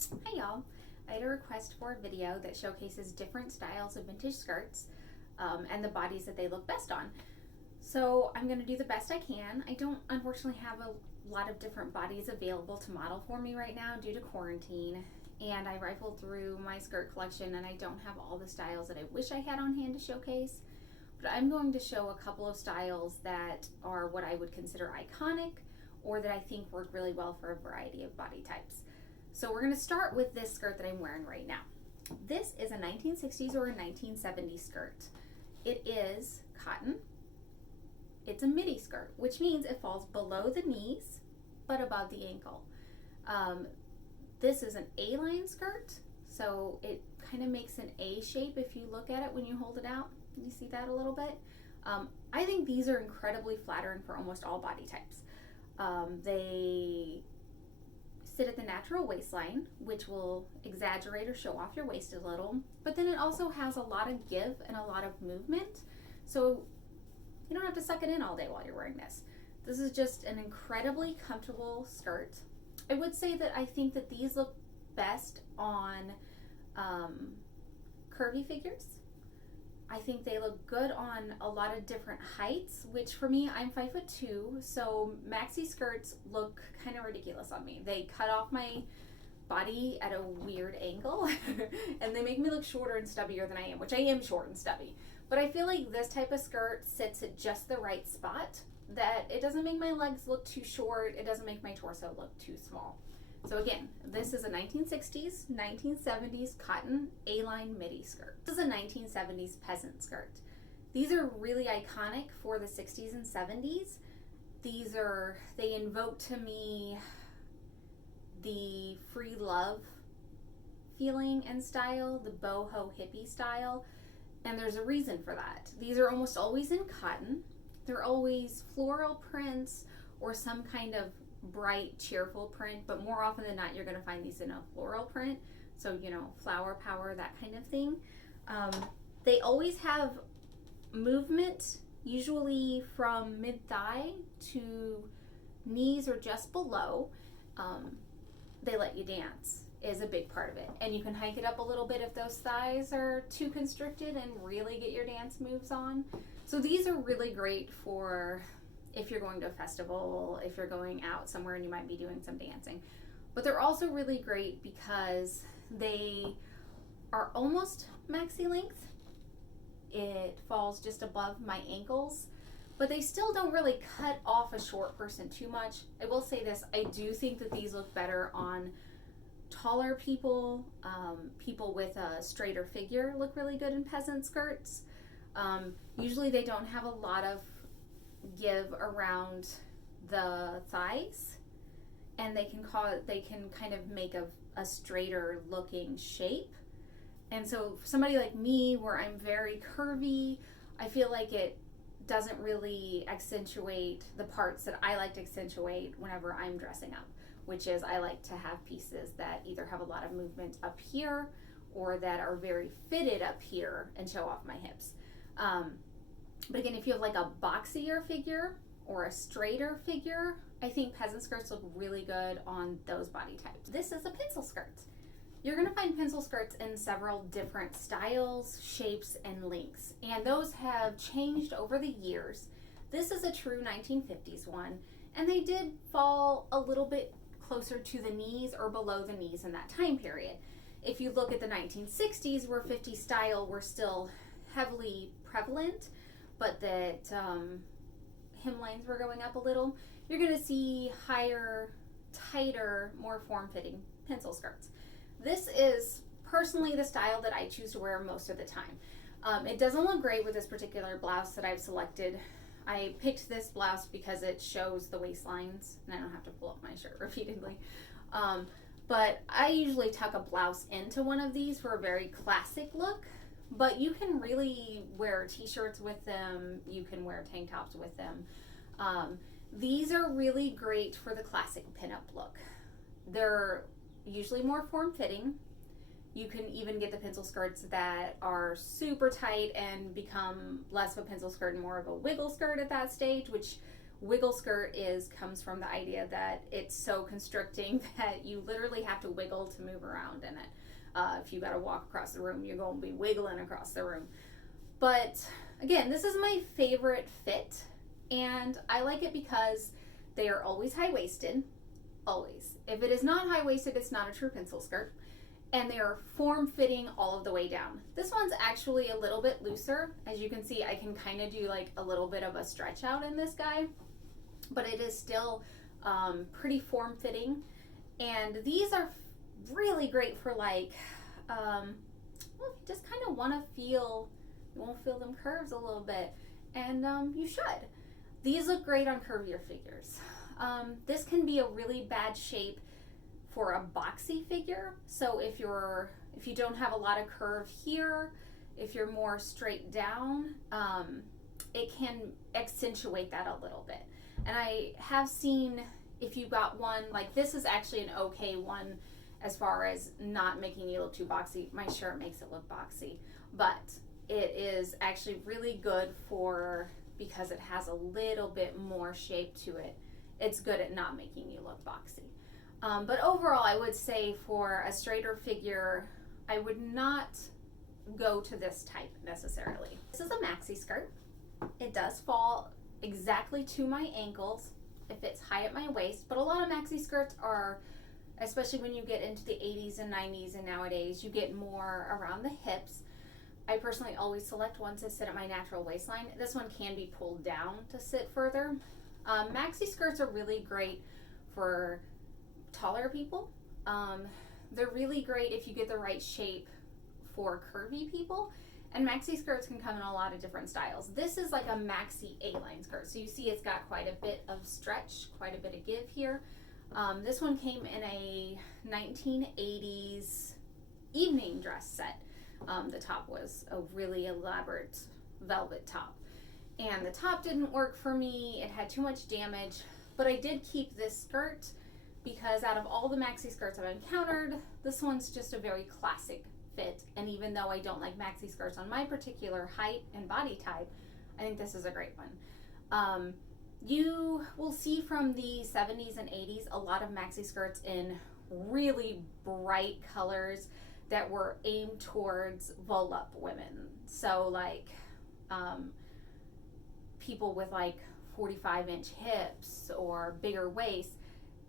Hi y'all, I had a request for a video that showcases different styles of vintage skirts and the bodies that they look best on. So I'm going to do the best I can. I don't unfortunately have a lot of different bodies available to model for me right now due to quarantine, and I rifled through my skirt collection and I don't have all the styles that I wish I had on hand to showcase. But I'm going to show a couple of styles that are what I would consider iconic or that I think work really well for a variety of body types. So we're going to start with this skirt that I'm wearing right now. This is a 1960s or a 1970s skirt. It is cotton. It's a midi skirt, which means it falls below the knees but above the ankle. This is an A-line skirt, so it kind of makes an A shape if you look at it when you hold it out. You see that a little bit? I think these are incredibly flattering for almost all body types. They sit at the natural waistline, which will exaggerate or show off your waist a little, but then it also has a lot of give and a lot of movement, so you don't have to suck it in all day while you're wearing this. This is just an incredibly comfortable skirt. I would say that I think that these look best on curvy figures. I think they look good on a lot of different heights, which for me, I'm 5'2", so maxi skirts look kind of ridiculous on me. They cut off my body at a weird angle and they make me look shorter and stubbier than I am, which I am short and stubby. But I feel like this type of skirt sits at just the right spot, that it doesn't make my legs look too short, it doesn't make my torso look too small. So again, this is a 1960s, 1970s cotton A-line midi skirt. This is a 1970s peasant skirt. These are really iconic for the 60s and 70s. They invoke to me the free love feeling and style, the boho hippie style, and there's a reason for that. These are almost always in cotton. They're always floral prints or some kind of bright, cheerful print, but more often than not, you're going to find these in a floral print. So, flower power, that kind of thing. They always have movement, usually from mid-thigh to knees or just below. They let you dance is a big part of it. And you can hike it up a little bit if those thighs are too constricted and really get your dance moves on. So these are really great for if you're going to a festival, if you're going out somewhere and you might be doing some dancing. But they're also really great because they are almost maxi length. It falls just above my ankles, but they still don't really cut off a short person too much. I will say this, I do think that these look better on taller people. People with a straighter figure look really good in peasant skirts. Usually they don't have a lot of give around the thighs, and they can kind of make a straighter looking shape. And so for somebody like me, where I'm very curvy, I feel like it doesn't really accentuate the parts that I like to accentuate whenever I'm dressing up, which is I like to have pieces that either have a lot of movement up here or that are very fitted up here and show off my hips. But again, if you have like a boxier figure or a straighter figure, I think peasant skirts look really good on those body types. This is a pencil skirt. You're going to find pencil skirts in several different styles, shapes, and lengths, and those have changed over the years. This is a true 1950s one, and they did fall a little bit closer to the knees or below the knees in that time period. If you look at the 1960s, where 50 style were still heavily prevalent, but that hemlines were going up a little, you're going to see higher, tighter, more form-fitting pencil skirts. This is personally the style that I choose to wear most of the time. It doesn't look great with this particular blouse that I've selected. I picked this blouse because it shows the waistlines and I don't have to pull up my shirt repeatedly. But I usually tuck a blouse into one of these for a very classic look. But you can really wear t-shirts with them. You can wear tank tops with them. These are really great for the classic pinup look. They're usually more form-fitting. You can even get the pencil skirts that are super tight and become less of a pencil skirt and more of a wiggle skirt at that stage, which Wiggle skirt comes from the idea that it's so constricting that you literally have to wiggle to move around in it. If you got to walk across the room, you're going to be wiggling across the room. But again, this is my favorite fit, and I like it because they are always high-waisted, always. If it is not high-waisted, it's not a true pencil skirt. And they are form-fitting all of the way down. This one's actually a little bit looser. As you can see, I can kind of do like a little bit of a stretch out in this guy, but it is still pretty form-fitting. And these are really great for like, well, if you just kind of want to feel, you won't feel them curves a little bit, and you should. These look great on curvier figures. This can be a really bad shape for a boxy figure. So if you don't have a lot of curve here, if you're more straight down, it can accentuate that a little bit. And I have seen, if you got one, like this is actually an okay one as far as not making you look too boxy. My shirt makes it look boxy, but it is actually really good because it has a little bit more shape to it. It's good at not making you look boxy. But overall, I would say for a straighter figure, I would not go to this type necessarily. This is a maxi skirt. It does fall exactly to my ankles. It fits high at my waist, but a lot of maxi skirts are, especially when you get into the 80s and 90s and nowadays, you get more around the hips. I personally always select ones that sit at my natural waistline. This one can be pulled down to sit further. Maxi skirts are really great for taller people. They're really great if you get the right shape for curvy people, and maxi skirts can come in a lot of different styles. This is like a maxi A-line skirt, so you see it's got quite a bit of stretch, quite a bit of give here. This one came in a 1980s evening dress set. The top was a really elaborate velvet top, and the top didn't work for me. It had too much damage, but I did keep this skirt because out of all the maxi skirts I've encountered, this one's just a very classic fit. And even though I don't like maxi skirts on my particular height and body type, I think this is a great one. You will see from the 70s and 80s a lot of maxi skirts in really bright colors that were aimed towards voluptuous women. So like people with like 45-inch hips or bigger waists.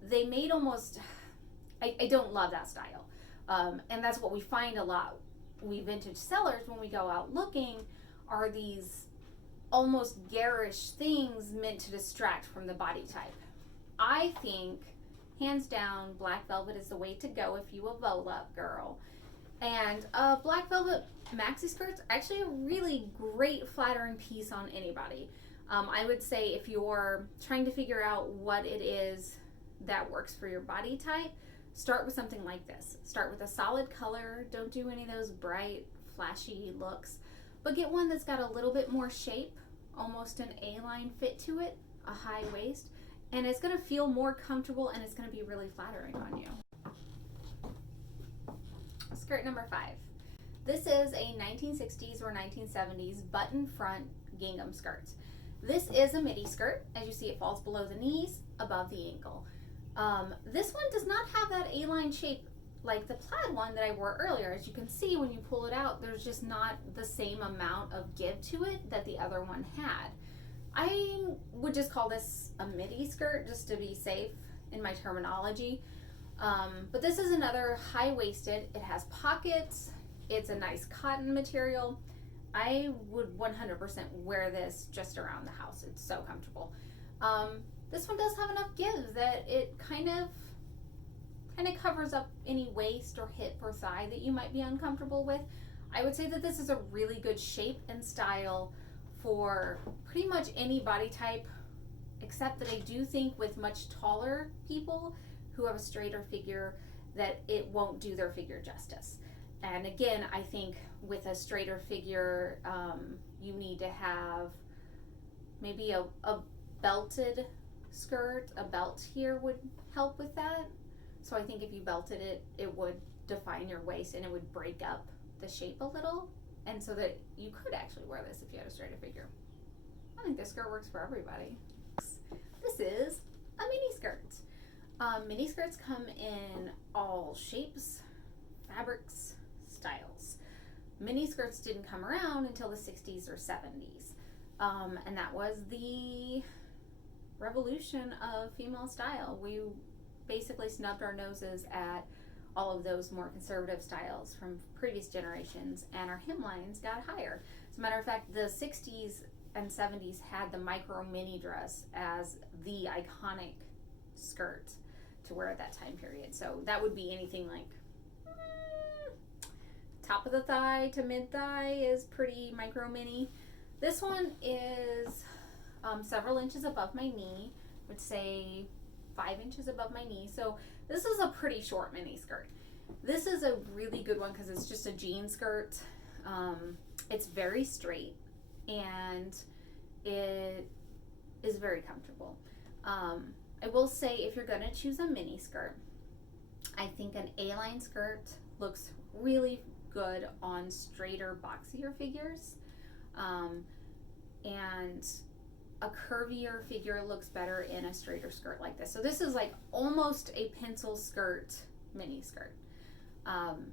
They made almost, I don't love that style. And that's what we find a lot. We vintage sellers, when we go out looking, are these almost garish things meant to distract from the body type. I think, hands down, black velvet is the way to go if you a voluptuous girl. And black velvet maxi skirts are actually a really great flattering piece on anybody. I would say if you're trying to figure out what it is that works for your body type, start with something like this. Start with a solid color. Don't do any of those bright, flashy looks, but get one that's got a little bit more shape, almost an A-line fit to it, a high waist, and it's going to feel more comfortable and it's going to be really flattering on you. Skirt number 5. This is a 1960s or 1970s button front gingham skirt. This is a midi skirt. As you see, it falls below the knees, above the ankle. This one does not have that A-line shape like the plaid one that I wore earlier. As you can see, when you pull it out, there's just not the same amount of give to it that the other one had. I would just call this a midi skirt just to be safe in my terminology. But this is another high-waisted. It has pockets. It's a nice cotton material. I would 100% wear this just around the house. It's so comfortable. This one does have enough give that it kind of covers up any waist or hip or thigh that you might be uncomfortable with. I would say that this is a really good shape and style for pretty much any body type, except that I do think with much taller people who have a straighter figure that it won't do their figure justice. And again, I think with a straighter figure, you need to have maybe a belted skirt. A belt here would help with that. So I think if you belted it, it would define your waist and it would break up the shape a little. And so that you could actually wear this if you had a straighter figure. I think this skirt works for everybody. This is a mini skirt. Mini skirts come in all shapes, fabrics, styles. Mini skirts didn't come around until the 60s or 70s. And that was the revolution of female style. We basically snubbed our noses at all of those more conservative styles from previous generations, and our hemlines got higher. As a matter of fact, the 60s and 70s had the micro mini dress as the iconic skirt to wear at that time period. So that would be anything like top of the thigh to mid thigh is pretty micro mini. This one is several inches above my knee, I would say 5 inches above my knee. So this is a pretty short mini skirt. This is a really good one because it's just a jean skirt. It's very straight and it is very comfortable. I will say, if you're going to choose a mini skirt, I think an A-line skirt looks really good on straighter, boxier figures. And a curvier figure looks better in a straighter skirt like this. So this is like almost a pencil skirt mini skirt.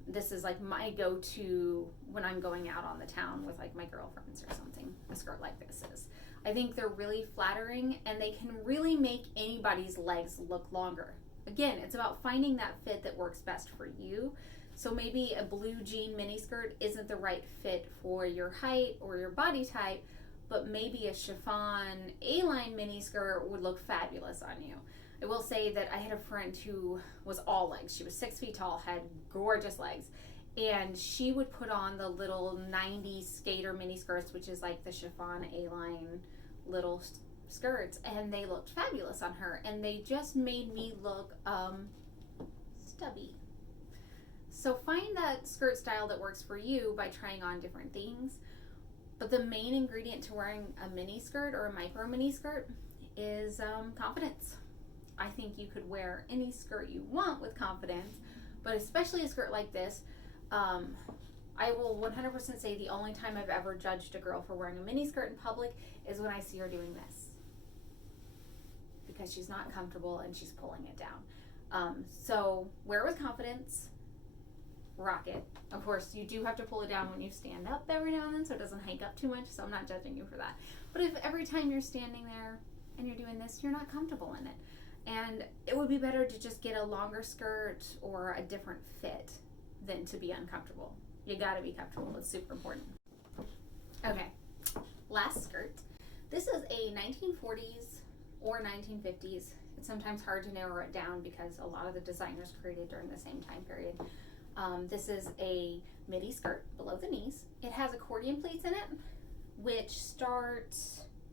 This is like my go-to when I'm going out on the town with like my girlfriends or something. A skirt like this is. I think they're really flattering and they can really make anybody's legs look longer. Again, it's about finding that fit that works best for you. So maybe a blue jean mini skirt isn't the right fit for your height or your body type, but maybe a chiffon A-line mini skirt would look fabulous on you. I will say that I had a friend who was all legs. She was 6 feet tall, had gorgeous legs, and she would put on the little 90s skater mini skirts, which is like the chiffon A-line little skirts, and they looked fabulous on her, and they just made me look stubby. So find that skirt style that works for you by trying on different things. But the main ingredient to wearing a mini skirt or a micro mini skirt is confidence. I think you could wear any skirt you want with confidence, but especially a skirt like this. I will 100% say the only time I've ever judged a girl for wearing a mini skirt in public is when I see her doing this, because she's not comfortable and she's pulling it down. So wear it with confidence, rock it. Of course, you do have to pull it down when you stand up every now and then so it doesn't hike up too much, so I'm not judging you for that. But if every time you're standing there and you're doing this, you're not comfortable in it, and it would be better to just get a longer skirt or a different fit than to be uncomfortable. You gotta be comfortable. It's super important. Okay, last skirt. This is a 1940s or 1950s. It's sometimes hard to narrow it down because a lot of the designers created during the same time period. This is a midi skirt below the knees. It has accordion pleats in it, which start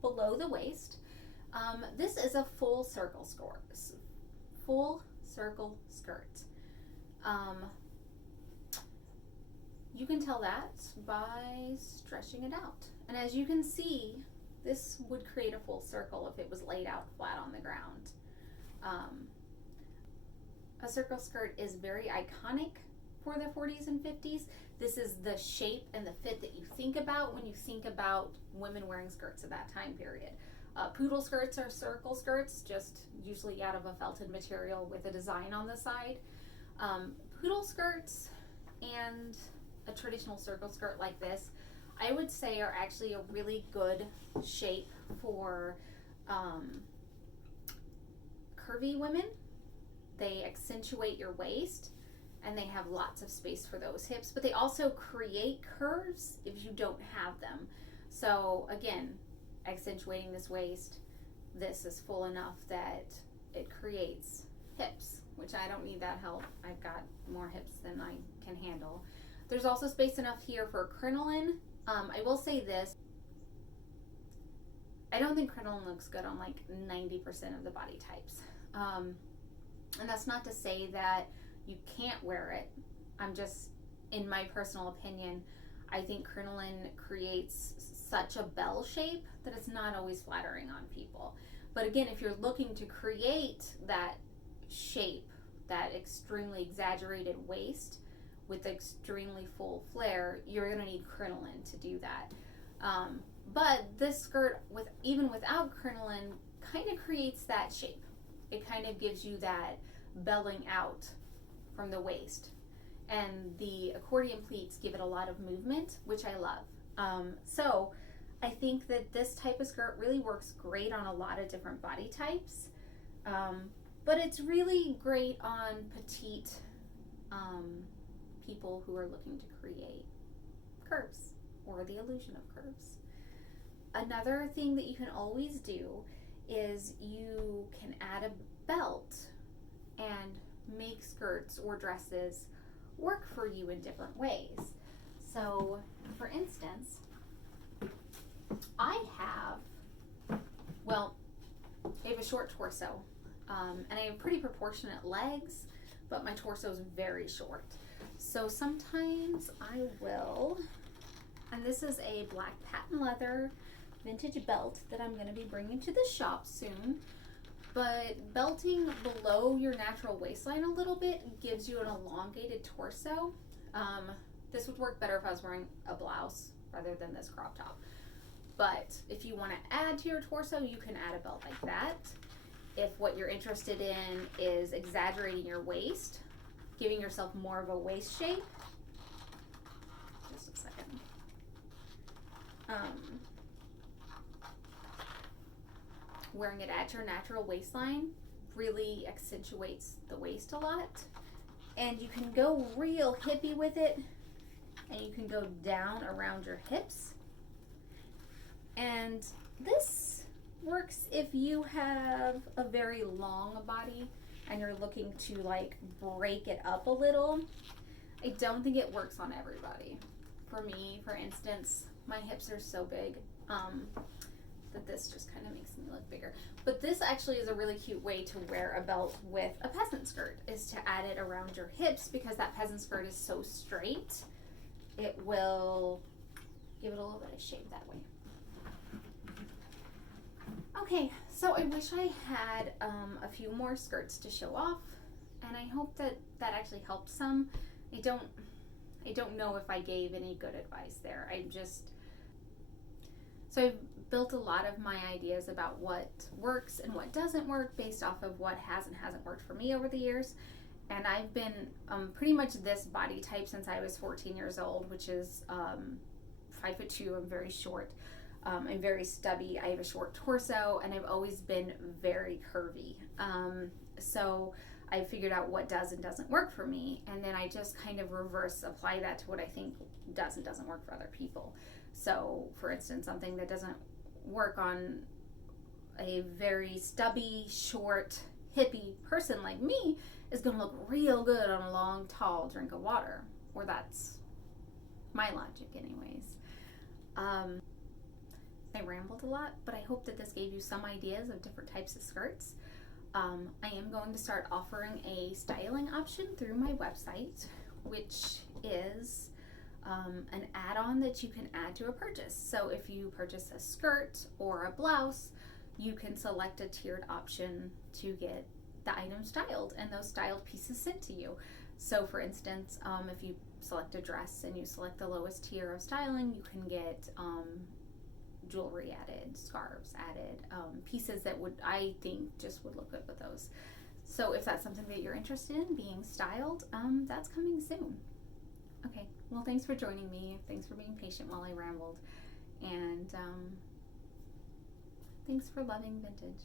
below the waist. This is a full circle skirt. You can tell that by stretching it out. And as you can see, this would create a full circle if it was laid out flat on the ground. A circle skirt is very iconic for the 40s and 50s. This is the shape and the fit that you think about when you think about women wearing skirts at that time period. Poodle skirts are circle skirts, just usually out of a felted material with a design on the side. Poodle skirts and a traditional circle skirt like this, I would say, are actually a really good shape for curvy women. They accentuate your waist and they have lots of space for those hips, but they also create curves if you don't have them. So again, accentuating this waist, this is full enough that it creates hips, which I don't need that help. I've got more hips than I can handle. There's also space enough here for crinoline. I will say this, I don't think crinoline looks good on like 90% of the body types. And that's not to say that you can't wear it. I'm just, in my personal opinion, I think crinoline creates such a bell shape that it's not always flattering on people. But again, if you're looking to create that shape, that extremely exaggerated waist with extremely full flare, you're going to need crinoline to do that. But this skirt, even without crinoline, kind of creates that shape. It kind of gives you that belling out from the waist. And the accordion pleats give it a lot of movement, which I love. So I think that this type of skirt really works great on a lot of different body types. But it's really great on petite people who are looking to create curves or the illusion of curves. Another thing that you can always do is you can add a belt and make skirts or dresses work for you in different ways. So, for instance, I have a short torso, and I have pretty proportionate legs, but my torso is very short. So sometimes I will, and this is a black patent leather vintage belt that I'm going to be bringing to the shop soon, but belting below your natural waistline a little bit gives you an elongated torso. This would work better if I was wearing a blouse rather than this crop top. But if you want to add to your torso, you can add a belt like that. If what you're interested in is exaggerating your waist, giving yourself more of a waist shape, just a second. Wearing it at your natural waistline really accentuates the waist a lot. And you can go real hippie with it, and you can go down around your hips. And this works if you have a very long body and you're looking to like break it up a little. I don't think it works on everybody. For me, for instance, my hips are so big that this just kind of makes me look bigger. But this actually is a really cute way to wear a belt with a peasant skirt, is to add it around your hips, because that peasant skirt is so straight. It will give it a little bit of shape that way. Okay, so I wish I had a few more skirts to show off, and I hope that that actually helped some. I don't know if I gave any good advice there. So I've built a lot of my ideas about what works and what doesn't work based off of what has and hasn't worked for me over the years. And I've been pretty much this body type since I was 14 years old, which is 5'2". I'm very short. I'm very stubby. I have a short torso, and I've always been very curvy. So I figured out what does and doesn't work for me, and then I just kind of reverse apply that to what I think does and doesn't work for other people. So, for instance, something that doesn't work on a very stubby, short, hippie person like me is going to look real good on a long, tall drink of water. Or that's my logic anyways. I rambled a lot, but I hope that this gave you some ideas of different types of skirts. I am going to start offering a styling option through my website, which is an add-on that you can add to a purchase. So if you purchase a skirt or a blouse, you can select a tiered option to get the item styled and those styled pieces sent to you. So for instance, if you select a dress and you select the lowest tier of styling, you can get jewelry added, scarves added, pieces that I think just would look good with those. So if that's something that you're interested in being styled, that's coming soon. Okay, well, thanks for joining me. Thanks for being patient while I rambled. And thanks for loving vintage.